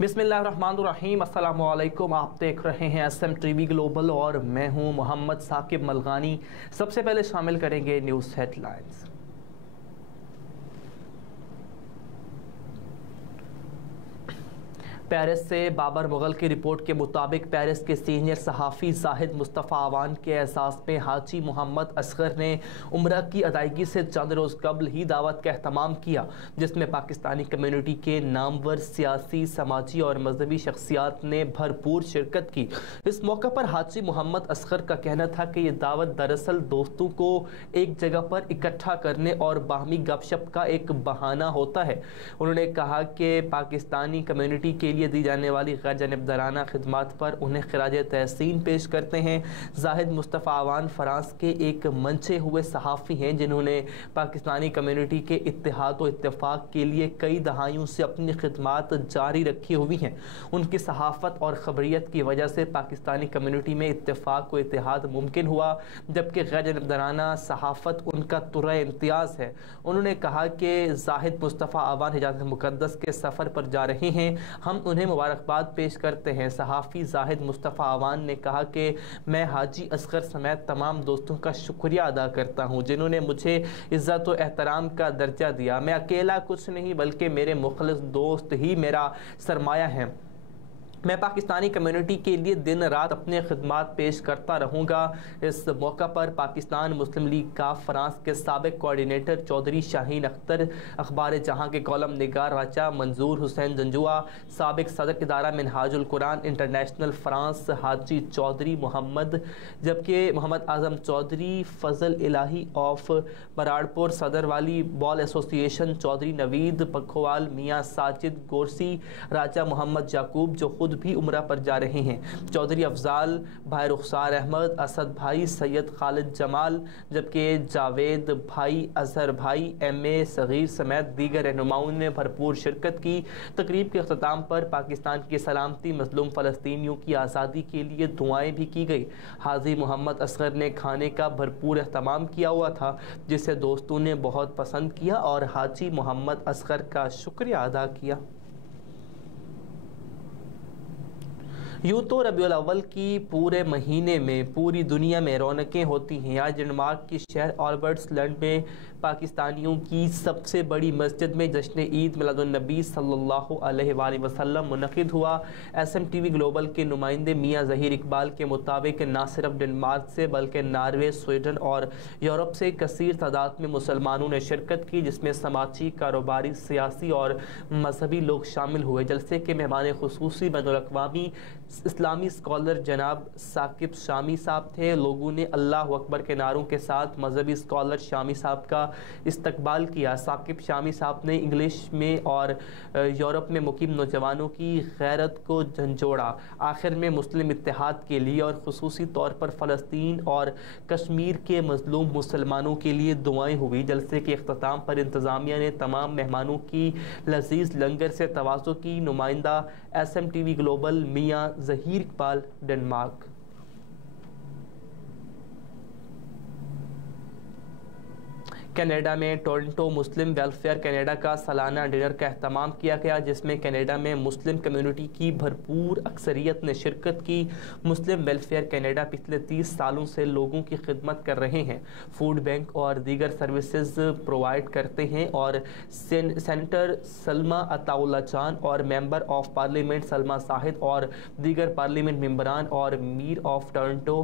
बिस्मिल्लाहिर्रहमानिर्रहीम, अस्सलाम वालेकुम। आप देख रहे हैं SMTV ग्लोबल और मैं हूं मोहम्मद साकिब मलगानी। सबसे पहले शामिल करेंगे न्यूज़ हेडलाइंस। पेरिस से बाबर मुगल की रिपोर्ट के मुताबिक पेरिस के सीनियर सहाफ़ी जाहिद मुस्तफ़ा अवान के एहसास में हाजी मोहम्मद असगर ने उम्रा की अदायगी से चंद रोज़ कबल ही दावत का अहतमाम किया, जिसमें पाकिस्तानी कम्यूनिटी के नामवर सियासी, समाजी और मजहबी शख्सियात ने भरपूर शिरकत की। इस मौका पर हाजी मोहम्मद असगर का कहना था कि यह दावत दरअसल दोस्तों को एक जगह पर इकट्ठा करने और बाहमी गपशप का एक बहाना होता है। उन्होंने कहा कि पाकिस्तानी कम्यूनिटी के लिए दी जाने वाली गैर जानिबदाराना खिदमात पर उन्हें खिराज तहसीन पेश करते हैं। जाहिद मुस्तफ़ा अवान फ्रांस के एक मंचे हुए सहाफ़ी हैं जिन्होंने पाकिस्तानी कम्यूनिटी के इत्तेहाद और इत्तेफाक के लिए कई दहाइयों से अपनी खिदमात जारी रखी हुई हैं। उनकी सहाफ़त और ख़बरियत की वजह से पाकिस्तानी कम्यूनिटी में इत्तेफाक व इत्तेहाद मुमकिन हुआ, जबकि गैर जानिबदाराना सहाफ़त उनका तुर्रा इम्तियाज़ है। उन्होंने कहा कि जाहिद मुस्तफ़ा अवान हिजाज़ मुक़द्दस के सफ़र पर जा रहे हैं, हम उन्हें मुबारकबाद पेश करते हैं। सहाफ़ी जाहिद मुस्तफ़ा अवान ने कहा कि मैं हाजी असगर समेत तमाम दोस्तों का शुक्रिया अदा करता हूँ जिन्होंने मुझे इज़्ज़त व एहतराम का दर्जा दिया। मैं अकेला कुछ नहीं बल्कि मेरे मुखलिस दोस्त ही मेरा सरमाया है। मैं पाकिस्तानी कम्यूनिटी के लिए दिन रात अपने खिदमात पेश करता रहूँगा। इस मौका पर पाकिस्तान मुस्लिम लीग का फ्रांस के साबिक कोऑर्डिनेटर चौधरी शाहीन अख्तर, अखबार जहां के कॉलम निगार राजा मंजूर हुसैन जंजुआ, साबिक सदर इदारा मिनहाजुल कुरान इंटरनेशनल फ्रांस हाजी चौधरी मोहम्मद, जबकि मोहम्मद आज़म चौधरी, फजल इलाही ऑफ बराड़पुर, सदर वाली बॉल एसोसिएशन चौधरी नवीद पखवाल, मियाँ साजिद गोरसी, राजा मोहम्मद याकूब जो खुद भी उम्रा पर जा रहे हैं, चौधरी अफजाल, भाई रुखसार अहमद, असद भाई, सैयद खालिद जमाल, जबकि जावेद भाई, अजहर भाई, MA सगीर समेत दीगर रहनुमाओं ने भरपूर शिरकत की। तकरीब के अख्ताम पर पाकिस्तान की सलामती, मजलूम फ़लस्तीनियों की आज़ादी के लिए दुआएं भी की गई। हाजी मोहम्मद असगर ने खाने का भरपूर एहतमाम किया हुआ था जिसे दोस्तों ने बहुत पसंद किया और हाजी मोहम्मद असगर का शुक्रिया अदा किया। यूँ तो रबीउल अव्वल की पूरे महीने में पूरी दुनिया में रौनकें होती हैं। आज डेनमार्क की शहर ऑल्बर्ट्सलैंड में पाकिस्तानियों की सबसे बड़ी मस्जिद में जश्न ईद मिलादुन्नबी सल्लल्लाहु अलैहि वसल्लम मुनक़िद हुआ। SMTV ग्लोबल के नुमाइंदे मियाँ ज़हीर इकबाल के मुताबिक न सिर्फ डेनमार्क से बल्कि नॉर्वे, स्वीडन और यूरोप से कसीर तादाद में मुसलमानों ने शिरकत की, जिसमें समाजी, कारोबारी, सियासी और मजहबी लोग शामिल हुए। जलसे के मेहमान खुसूसी बैनुल-अक़वामी इस्लामी स्कॉलर जनाब साकिब शामी साहब थे। लोगों ने अल्लाह अकबर के नारों के साथ मजहबी स्कॉलर शामी साहब का इस्तकबाल किया। साकिब शामी साहब ने इंग्लिश में और यूरोप में मुकीम नौजवानों की गैरत को झंझोड़ा। आखिर में मुस्लिम इत्तेहाद के लिए और खुसूसी तौर पर फ़लस्तीन और कश्मीर के मजलूम मुसलमानों के लिए दुआएं हुई। जलसे के अख्ताम पर इंतज़ामिया ने तमाम मेहमानों की लजीज लंगर से तवाज़ो की। नुमाइंदा SMTV ग्लोबल मियाँ ज़हीर इकबाल, डेनमार्क। कनाडा में टोरंटो मुस्लिम वेलफेयर कनाडा का सालाना डिनर का अहतमाम किया गया, जिसमें कनाडा में मुस्लिम कम्युनिटी की भरपूर अक्सरियत ने शिरकत की। मुस्लिम वेलफेयर कनाडा पिछले 30 सालों से लोगों की खिदमत कर रहे हैं, फूड बैंक और दीगर सर्विसेज प्रोवाइड करते हैं और सेनेटर सलमा अताउल्ला जान और member of parliament Salma Shahid और दीगर पार्लियामेंट मेंबरान और मीर ऑफ टोरंटो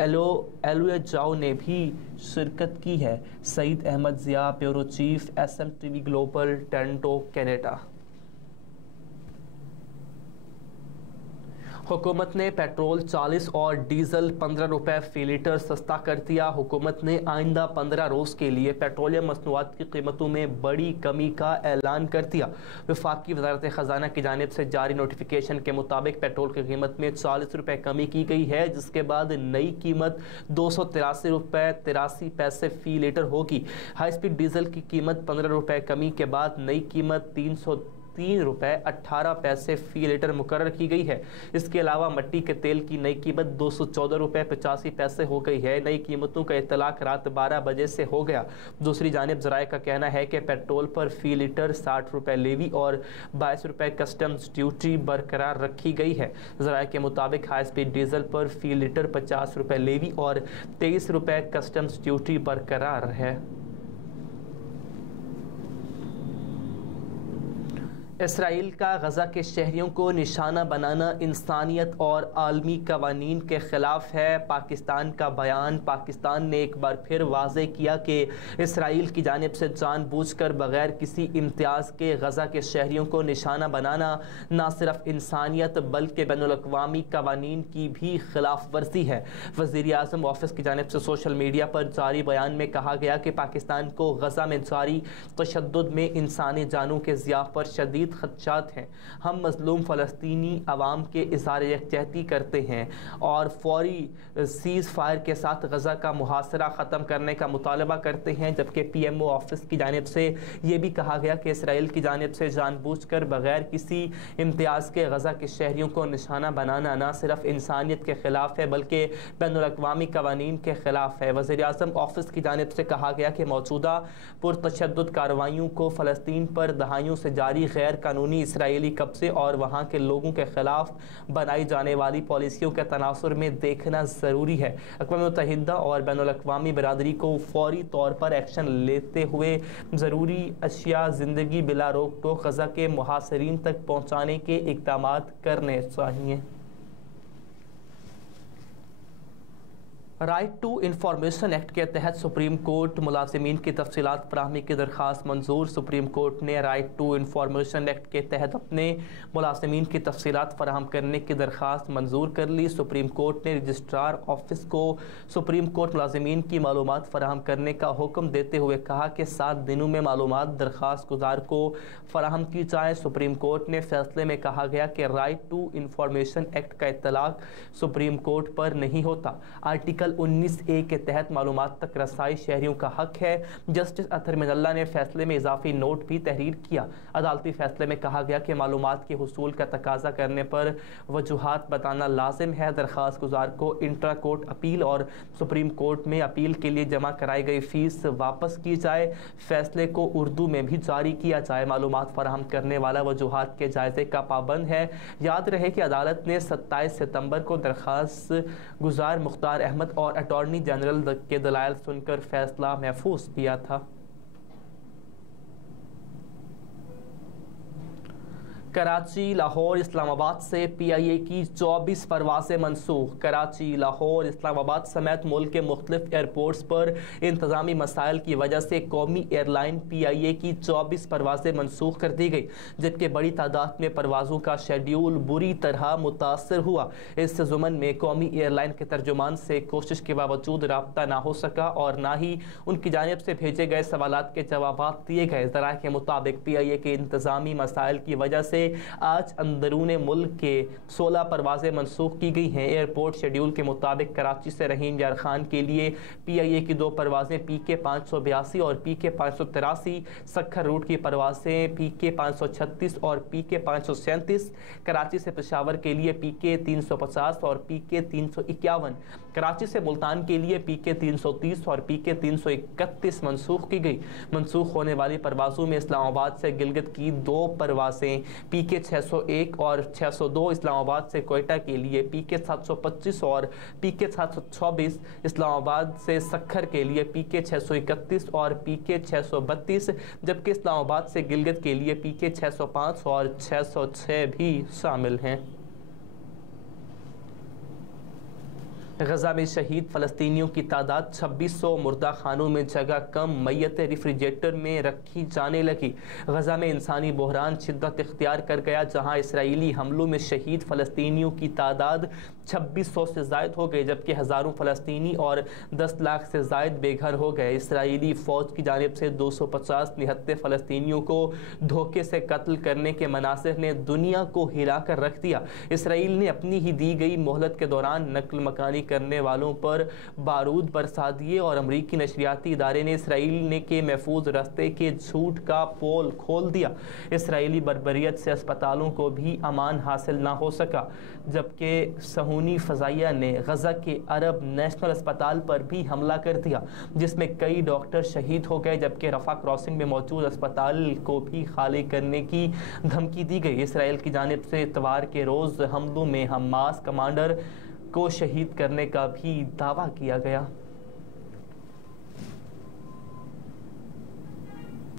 एलो जाओ ने भी शिरकत की है। Saeed Ahmed Zia, bureau chief, SMTV global, Toronto, Canada. हुकूमत ने पेट्रोल 40 और डीजल 15 रुपये फ़ी लीटर सस्ता कर दिया। हुकूमत ने आइंदा 15 रोज़ के लिए पेट्रोलियम मसनूआत की कीमतों में बड़ी कमी का ऐलान कर दिया। वफाकी वज़ारत ख़जाना की जानिब से जारी नोटिफिकेशन के मुताबिक पेट्रोल की कीमत में 40 रुपये कमी की गई है, जिसके बाद नई कीमत 283 रुपये 83 पैसे फ़ी लीटर होगी। हाई स्पीड डीजल की कीमत 15 रुपये कमी के बाद नई कीमत ₹3.18 फी लीटर मुकर्रर की गई है। इसके अलावा मट्टी के तेल की नई कीमत ₹214.85 हो गई है। नई कीमतों का इतलाक रात 12 बजे से हो गया। दूसरी जानिब ज़राए का कहना है कि पेट्रोल पर फी लीटर ₹60 लेवी और ₹22 कस्टम्स ड्यूटी बरकरार रखी गई है। ज़राए के मुताबिक हाई स्पीड डीजल पर फी लीटर ₹50 लेवी और ₹23 कस्टम्स ड्यूटी बरकरार है। इसराइल का गज़ा के शहरियों को निशाना बनाना इंसानियत और आलमी कवानीन के ख़िलाफ़ है। पाकिस्तान का बयान। पाकिस्तान ने एक बार फिर वाज़े किया कि इसराइल की जानिब से जानबूझकर बग़ैर किसी इम्तियाज़ के गज़ा के शहरियों को निशाना बनाना न सिर्फ इंसानियत बल्कि बैनुल-अक़वामी कवानीन की भी ख़िलाफ़ वर्जी है। वज़ीर-ए-आज़म ऑफ़िस की जानिब से सोशल मीडिया पर जारी बयान में कहा गया कि पाकिस्तान को गज़ा में जारी तशद्दुद में इंसानी जानों के ज़िया पर शदीद खदशात हैं। हम मज़लूम फ़लस्तीनी अवाम के इज़हार यकजहती करते हैं और फौरी सीज़ फायर के साथ गज़ा का मुहासरा ख़त्म करने का मुतालबा करते हैं। जबकि PMO ऑफ़िस की जानिब से ये भी कहा गया कि इसराइल की जानिब से जानबूझकर बग़ैर किसी इम्तियाज़ के गज़ा के शहरियों को निशाना बनाना न सिर्फ इंसानियत के ख़िलाफ़ है बल्कि बैनुल-अक़वामी कवानीन के ख़िलाफ़ है। वज़ीर-ए-आज़म ऑफ़िस की जानिब से कहा गया कि मौजूदा पुरतशद्दुद कार्रवाइयों को फ़लस्तीन पर दहाइयों से जारी गैर कानूनी इसराइली कब्जे और वहाँ के लोगों के ख़िलाफ़ बनाई जाने वाली पॉलिसियों के तनासुर में देखना ज़रूरी है। अक़वाम मुत्तहिदा और बैनुल-अक़वामी बरादरी को फ़ौरी तौर पर एक्शन लेते हुए ज़रूरी अशिया ज़िंदगी बिला रोक टोक गज़ा के मुहासिरीन तक पहुँचाने के इक़दामात करने चाहिए। राइट टू इंफॉर्मेशन एक्ट के तहत सुप्रीम कोर्ट मुलाजिमीन की तफसीलात फराहमी की दरख्वास्त मंजूर। सुप्रीम कोर्ट ने राइट टू इंफॉर्मेशन एक्ट के तहत अपने मुलाजिमीन की तफसीलात फराहम करने की दरख्वास्त मंजूर कर ली। सुप्रीम कोर्ट ने रजिस्ट्रार ऑफिस को सुप्रीम कोर्ट मुलाजिमीन की मालूमात फराहम करने का हुक्म देते हुए कहा कि 7 दिनों में मालूमात दरख्वास्त गुजार को फराहम की जाए। सुप्रीम कोर्ट ने फैसले में कहा गया कि राइट टू इंफॉर्मेशन एक्ट का इत्तलाक सुप्रीम कोर्ट पर नहीं होता। आर्टिकल 19A के तहत मालूमात तक रसाई शहरियों का हक है। जस्टिस अतहर मिनल्ला ने फैसले में इजाफी नोट भी तहरीर किया। अदालती फैसले में कहा गया कि मालूमात के हुसूल का तकाजा करने पर वजूहात बताना लाजिम है। दरख्वास्त गुजार को इंट्रा कोर्ट अपील और सुप्रीम कोर्ट में अपील के लिए जमा कराई गई फीस वापस की जाए। फैसले को उर्दू में भी जारी किया जाए। मालूमात फराहम करने वाला वजूहात के जायजे का पाबंद है। याद रहे कि अदालत ने 27 सितंबर को दरख्वास्त गुजार मुख्तार अहमद और अटॉर्नी जनरल के दलाइल सुनकर फैसला महफूज किया था। कराची, लाहौर, इस्लामाबाद से PIA की 24 परवाज़ें मनसूख। कराची, लाहौर, इस्लामाबाद समेत मुल्क के मुख्तलिफ एयरपोर्ट्स पर इंतज़ामी मसाइल की वजह से कौमी एयरलाइन PIA की 24 परवाज़ें मनसूख कर दी गई, जबकि बड़ी तादाद में परवाज़ों का शेड्यूल बुरी तरह मुतासर हुआ। इस ज़ुमन में कौमी एयरलाइन के तर्जुमान से कोशिश के बावजूद रब्ता ना हो सका और ना ही उनकी जानिब से भेजे गए सवालात के जवाब दिए गए। ज़राए के मुताबिक PIA के इंतज़ामी मसाइल की वजह से आज अंदरूने मुल्क के 16 परवाज़ें मनसूख की गई हैं। एयरपोर्ट शेड्यूल के मुताबिक कराची से रहीम यार खान के लिए PIA की 2 परवाज़ें PK 582 और PK 583, सखर रूट की परवाज़ें PK 536 और PK 537, कराची से पेशावर के लिए PK 350 और PK 351, कराची से मुल्तान के लिए PK 330 और PK 331 मनसूख की गई। मनसूख होने वाली परवाज़ों में इस्लामाबाद से गिलगित की 2 परवाज़ें PK 601 और 602, इस्लामाबाद से कोयटा के लिए PK 725 और PK 724, इस्लामाबाद से सखर के लिए PK 631 और PK 632, जबकि इस्लामाबाद से गिलगित के लिए PK 605 और 606 भी शामिल हैं। गज़ा में शहीद फ़लस्तीनियों की तादाद 2600, मुर्दा खानों में जगह कम, मैयतें रेफ्रिजरेटर में रखी जाने लगी। गज़ा में इंसानी बहरान शिद्दत इख्तियार कर गया, जहां इसराइली हमलों में शहीद फ़लस्तीनियों की तादाद 2600 से ज़ायद हो गए, जबकि हज़ारों फ़लस्तीनी और 10 लाख से ज़ायद बेघर हो गए। इसराइली फ़ौज की जानिब से 250 निहत्ते फ़लस्तीनियों को धोखे से कत्ल करने के मनासिर ने दुनिया को हिला कर रख दिया। इसराइल ने अपनी ही दी गई मोहलत के दौरान नकल मकानी करने वालों पर बारूद बरसा दिए और अमरीकी नशरियाती इदारे ने इसराइल ने के महफूज रास्ते के झूठ का पोल खोल दिया। इसराइली बर्बरियत से अस्पतालों को भी अमान हासिल ना हो सका, जबकि सहूनी फ़ज़ाइया ने गज़ा के अरब नेशनल अस्पताल पर भी हमला कर दिया, जिसमें कई डॉक्टर शहीद हो गए, जबकि रफ़ा क्रॉसिंग में मौजूद अस्पताल को भी खाली करने की धमकी दी गई। इसराइल की जानिब से इतवार के रोज़ हमलों में हमास कमांडर को शहीद करने का भी दावा किया गया।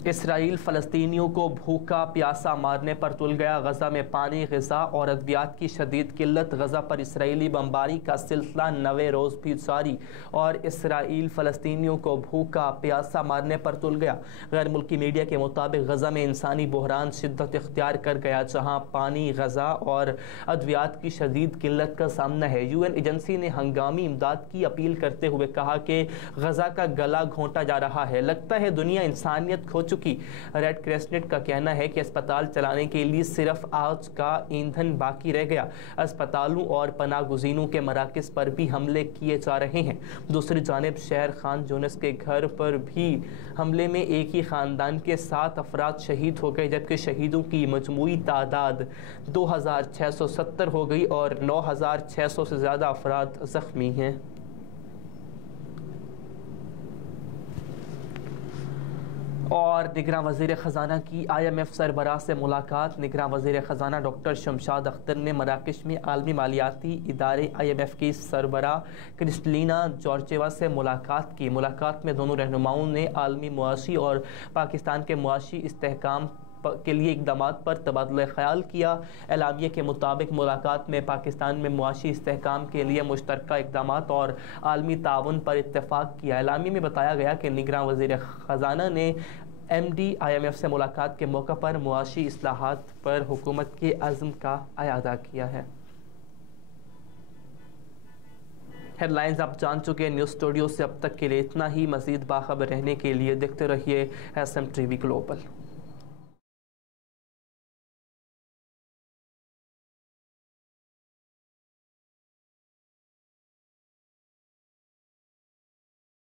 इसराइल फ़लस्तीनियों को भूखा प्यासा मारने पर तुल गया। गज़ा में पानी, ग़िज़ा और अद्वियात की शदीद किल्लत। गज़ा पर इसराइली बमबारी का सिलसिला 9वें रोज़ भी जारी और इसराइल फ़लस्तीनियों को भूखा प्यासा मारने पर तुल गया। गैर मुल्की मीडिया के मुताबिक गज़ा में इंसानी बहरान शिद्दत इख्तियार कर गया, जहाँ पानी, ग़िज़ा और अद्वियात की शदीद किल्लत का सामना है। UN एजेंसी ने हंगामी इमदाद की अपील करते हुए कहा कि गज़ा का गला घोंटा जा रहा है। लगता है दुनिया इंसानियत खो चुकी। रेड क्रेसेंट का कहना है कि अस्पताल चलाने के लिए सिर्फ आग का ईंधन बाकी रह गया। अस्पतालों और पनाहगुज़ीनों के मराकज़ पर भी हमले किए जा रहे हैं। दूसरी जानिब शहर खान यूनिस के घर पर भी हमले में एक ही ख़ानदान के 7 अफराद शहीद हो गए, जबकि शहीदों की मजमूई तादाद 2670 हो गई और 9600 से ज़्यादा अफराद ज़ख्मी हैं। और निगरां वज़ीर ख़ज़ाना की IMF सरबराह से मुलाकात। निगरां वज़ीर ख़ज़ाना डॉक्टर शमशाद अख्तर ने मराकश में आलमी मालियाती इदारे IMF की सरबराह क्रिस्टलिना जॉर्जिएवा से मुलाकात की। मुलाकात में दोनों रहनुमाओं ने आलमी मुआशी और पाकिस्तान के मुआशी इस्तेहकाम के लिए इक़दामात पर तबादला ख्याल किया। एलामिया के मुताबिक मुलाकात में पाकिस्तान में मुआशी इस्तेहकाम के लिए मुश्तरका इक़दामात और आलमी ताउन पर इत्तेफाक किया। एलामिया में बताया गया कि निगरां वज़ीर ख़ज़ाना ने MD IMF से मुलाकात के मौका पर मुआशी इस्लाहात पर हुकूमत के अज़्म का अयादा किया है। हेडलाइंस आप जान चुके हैं। न्यूज़ स्टूडियो से अब तक के लिए इतना ही। मज़ीद बाखबर रहने के लिए देखते रहिए SM TV ग्लोबल।